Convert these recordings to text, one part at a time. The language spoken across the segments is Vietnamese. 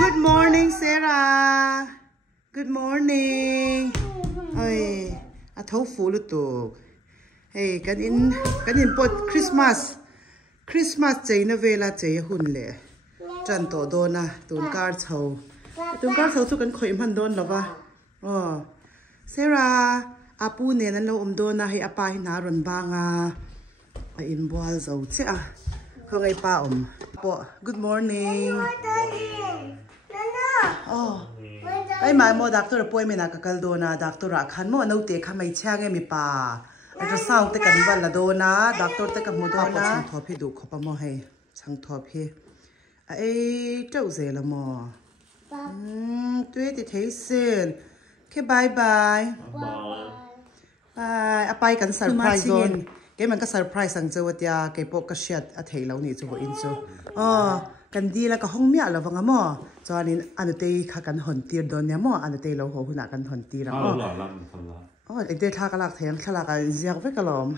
Good morning, Sarah. Good morning. Ôi, à thấu phủ luôn tụ. Hey, cái in pot Christmas chơi na về là chơi hun lệ. Chân tổ đô na, tuần car chầu cho cần khởi man đôn là va. Oh, Sarah, apu nè nan lâu đô na hay apa hina run bang à. In boal dầu chứ à. Không ai pa Po, good morning. Oh. Ay mai mo doctor appointment akakal do na doctor akhan mo no te khamai chang mi pa ultrasound te kan wal la do na doctor te ka mo do na chang thop hi du khopa mo hai chang thop hi ai trâu ze la mo tui ti thei sen ke bye bye bye apai kan surprise don ke man ka surprise ang chawatia ke pok ka shat a thei lo ni chu bo in chu kan di la ka hong mia la wanga mo chuanin anu te kha kan hon tir don nya mo anu te lo ho huna kan hon tir ra mo ente tha ka lak theng thala ka ziak ve ka lom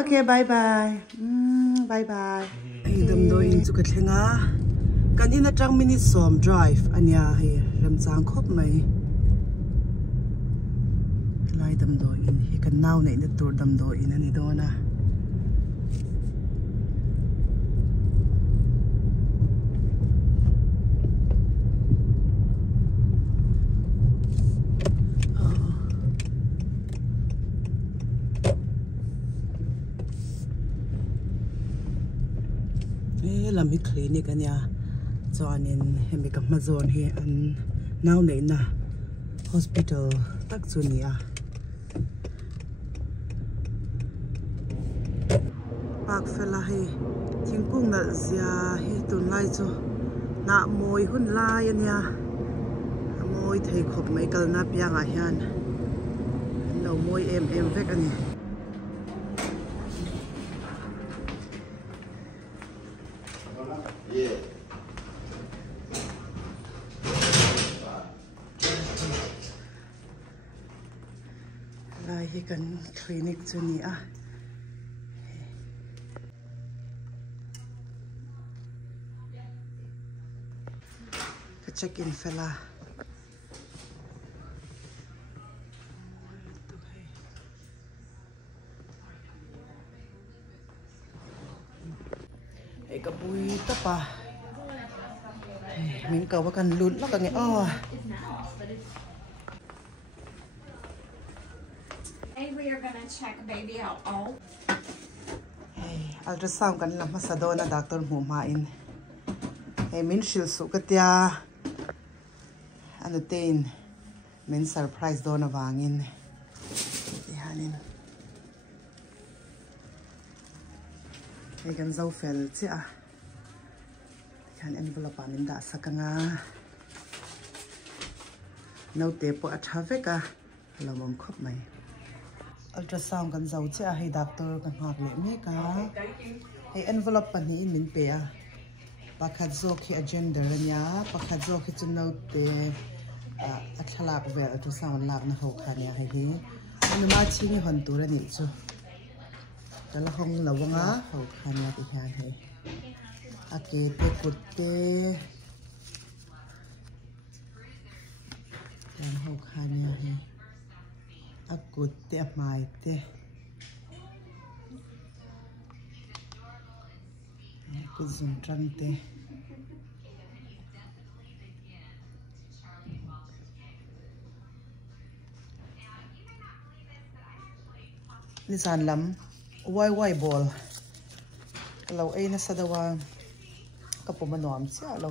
okay bye bye bye bye dum do in chu ka thlenga kan in atang minute som drive ania he ram chang khop mai lai dam do in he kan naw nei na tur dam do in ani do na làm hi clinic anh ya cho nên em bị cầm mazon hi anh nào này na hospital tak chunia park fela hi thingkung na zia hi tun lai chu na moi hun lai anh ya moi thei khop mai kal na piang a hian no moi em vek ani lai hi kan clinic chu ni a ka check in fela ai ka bui ta pa mình cầu kan lún nó ka nge We are going to check baby out. Hey, ultrasound kan lam sa do na doctor mo main. Hey, min shil su katia. Ano tin? Min surprise do na wangin. Ihanin. Hey, kan zau fel chi a. Kan envelope anin da sa ka nga. No te po athawe ka. Lamom khop mai. Ultrasound kan zau che a hei doctor kan hak le me ka hei envelope pani in min pe a pakhat zo khi agenda nya pakhat zo khi chuno te a thalak ver ultrasound lak na ho khania hei hi anu ma chi ni hon tur ani chu tala hong lawanga ho khania ti hian hei ake te kutte yan ho khania hei akut te mai te ku zum trăng te ni san lam wai ball lo ai na sadawa ka pomanom cha lo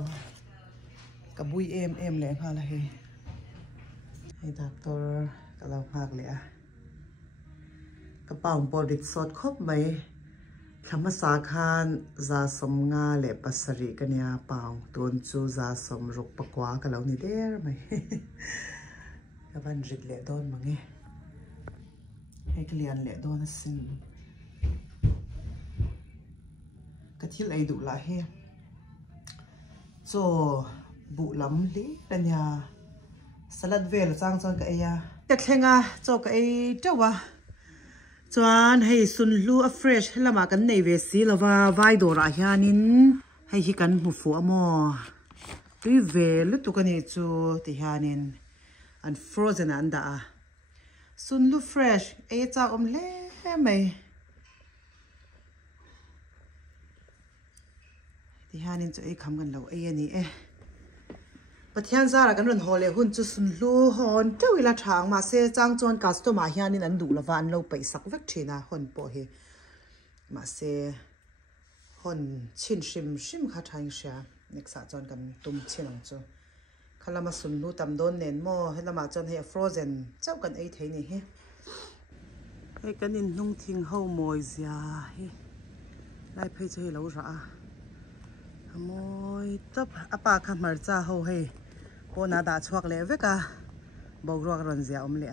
ka bui em le kha la he hey doctorเราพากเลยกระเป๋าบริสุทธิ์ครบไหมธรรมสาคารจาสมงาเละปัสริกันยาเป่าตัวจูจาสมรุกปกวากันแล้วนี่เด้อไหมกับวันริดเละโดนมั้งไงให้เกลียนเละโดนสินกะที่ไรดุละเฮโจบุล้ำลิกันยาสลัดเวลจ้างจอนกับไอ้ยาแต่แค่งาโจกับไอ้เจ้าวะจวนให้สุนลูอัฟเฟรชให้ละมากันในเวสีละว่าไวโดราฮานินให้ฮิกันบุฟัวมอ tui ve lu tu kani chu ti hanin an frozen an da sun lu fresh e cha le mai ti hanin chu e kham kan lo e ani e pathian zara kan ron hole hun chu sun lu hon tewila thang ma se chang chon customer hianin an du lawa an lo paisak vek thina hon po hi ma se hon chin shim kha thaing sha nexa chon kan tum chinang chu khalama sun lu tam don nen mo helama chon he frozen chau kan ei thei ni he he kanin nung thing ho moi zia he lai phei chu he lo ra moi top apa kha mar cha ho he ko na da chhuak le veka bawruak ron zia le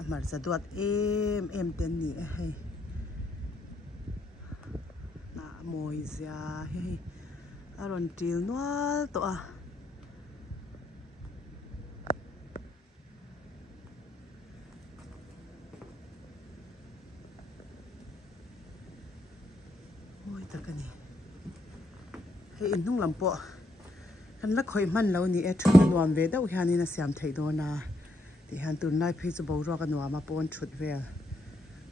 a mar cha duat em ten ni he na moi zia he aron til nual to a moi takani he in nung lampo kan la khoi man lo ni e thun nuam ve deuh hianin a siam thei do na ti han tun lai phei chu bawruak ka nuam a pon thut vel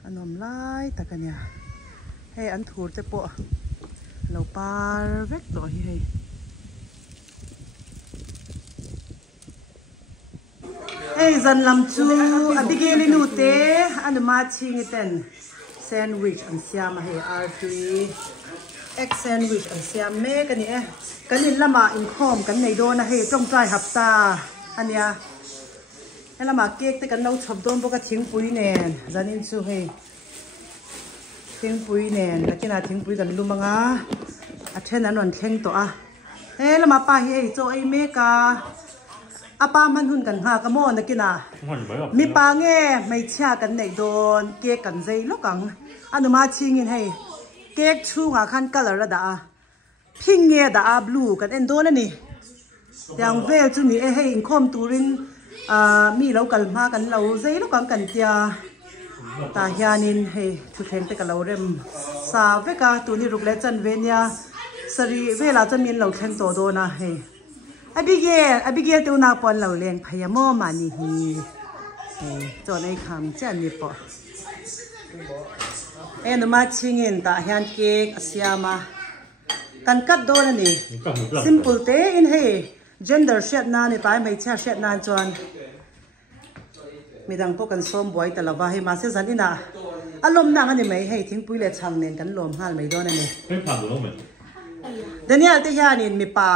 anom lai takania he an thur te po lo par vek to hi he hey zan lam chu abigeli nu te anuma ching iten sandwich an siam he r3 egg sandwich an siam me kani e kanin lama in khom kan nei do na he tong trai hapta ania helama cake te kan no chhop don boka thingpui nen zanin chu he thingpui nen lakina thingpui kan lumanga a then an on thleng to a he lama pa hi cho ai me ka apa man hun kan ha ka mo nakina mi pa nge mai chia kan nei don cake kan zei lokang anuma chingin he cake chu nga khan color da pink nge da blue kan en don ani yang vel chu ni e he in khom turin mi lo kal ma kan lo zei lokang kan tia ta hianin he thu theng te ka lo rem sa veka tu ni ruk le chan venia sari vela chamin lo thleng to do na he Abigail tu na pon lo leng phaya mo mani hi cho nei kham chan ni po en ma chingin ta hian cake asiama kan kat do na ni simple te in he gender shet na ni pai mai cha shet na chuan midang po kan som boy talawa he ma se zanina alom na ngani mai he thingpui le chang nen kan lom hal mai do na ni Daniel te hianin mi pa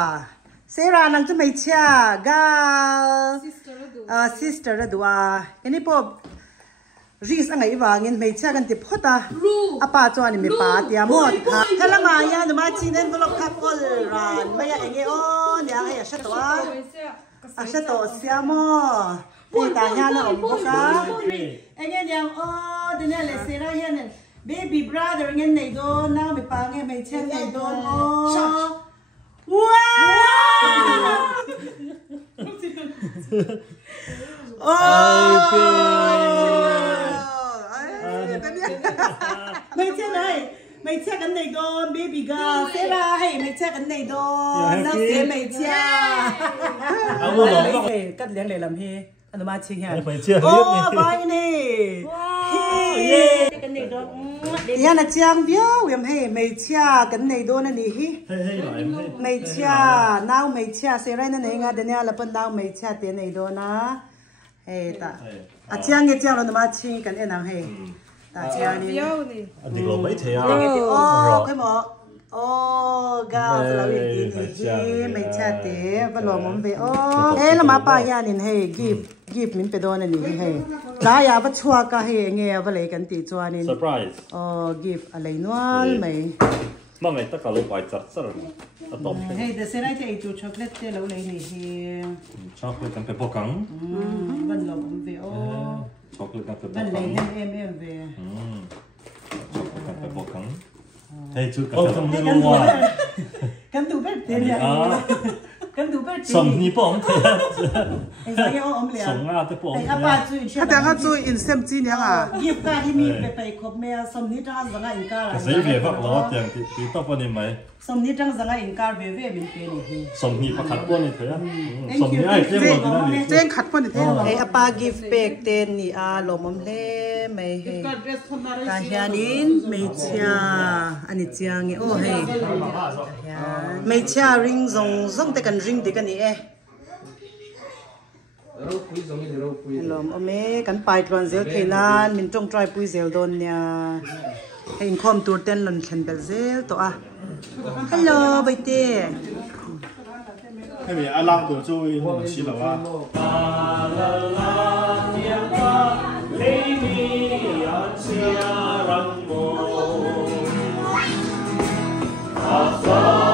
Sarah nang chu mai chia gal sister adwa ini po ris angai wangin mai chia kan ti phota apa chuan mi pa tia mo kha thalanga ya ma chinen blok kha pol ran maya enge o nya ya shatwa a shato siamo ni ta nya na om boka enge nyang o dine le Sarah hian baby brother ngen nei do na mi pa nge mai chia nei do o wow! Mày check cái này đôn baby girl thế ra hay mày check cái này đôn nó sẽ mày check cắt liếng để làm he anh mà chinh ha ô vai nè cái này đôn nhà là trang viêu em hay mày check cái này đôn này hi mày check nào mày check sẽ ra này nghe đến nhà là phần nào mày check tiền này đôn á hey ta à trang cái trang là mà chinh cái này nào hay ta trang đi anh đi làm mấy thế à ô cái mỏ ô gạo là việc gì nhỉ mày check tiền và làm món về ô ê là mà pa ya nên hay give mình phải đón này hay lá ya bắt chua cả hay nghe và lấy cái tí chua nên surprise give à lấy nual mày mà ngày tất cả lúc phải chặt chặt hey the sẽ lại cho chocolate te lâu lấy này chocolate kan phải bọc cứng vẫn làm về ô chocolate kan phải bọc vẫn lấy cứng em về chocolate kan phải bọc cứng hey chú kan phải làm luôn kan tu bet tiền ya kan tu bet Som ni bom thế. Anh giải yêu ông liền. Som ngã thế bom. Anh apa chui. Hạt đang hạt chui in xem chi nhá à. Giết cả đi mi về khop mẹ som ni trang rằng anh cả là. Cái gì về vác lo tiền thì tao phân đi mày. Som ni trang rằng anh cả về mình về này. Som ni bắt khát bom này thế á. Som ni ai thế mà cái này. Chen khát phân thế. Hey apa gift bag tên ni a lom om le mày hey. Cả nhà nín mày chia anh chia nghe ô hey. Mày chia ring zong te kan ring te kan ni e. Lom ome kan pai tron zel theinan min tong try pui zel don nya. Hey khom tur ten lon khen bel zel to a. Hello baite. Hay bị alarm của tôi không chỉ là Hãy subscribe cho kênh Ghiền Mì Gõ để không bỏ lỡ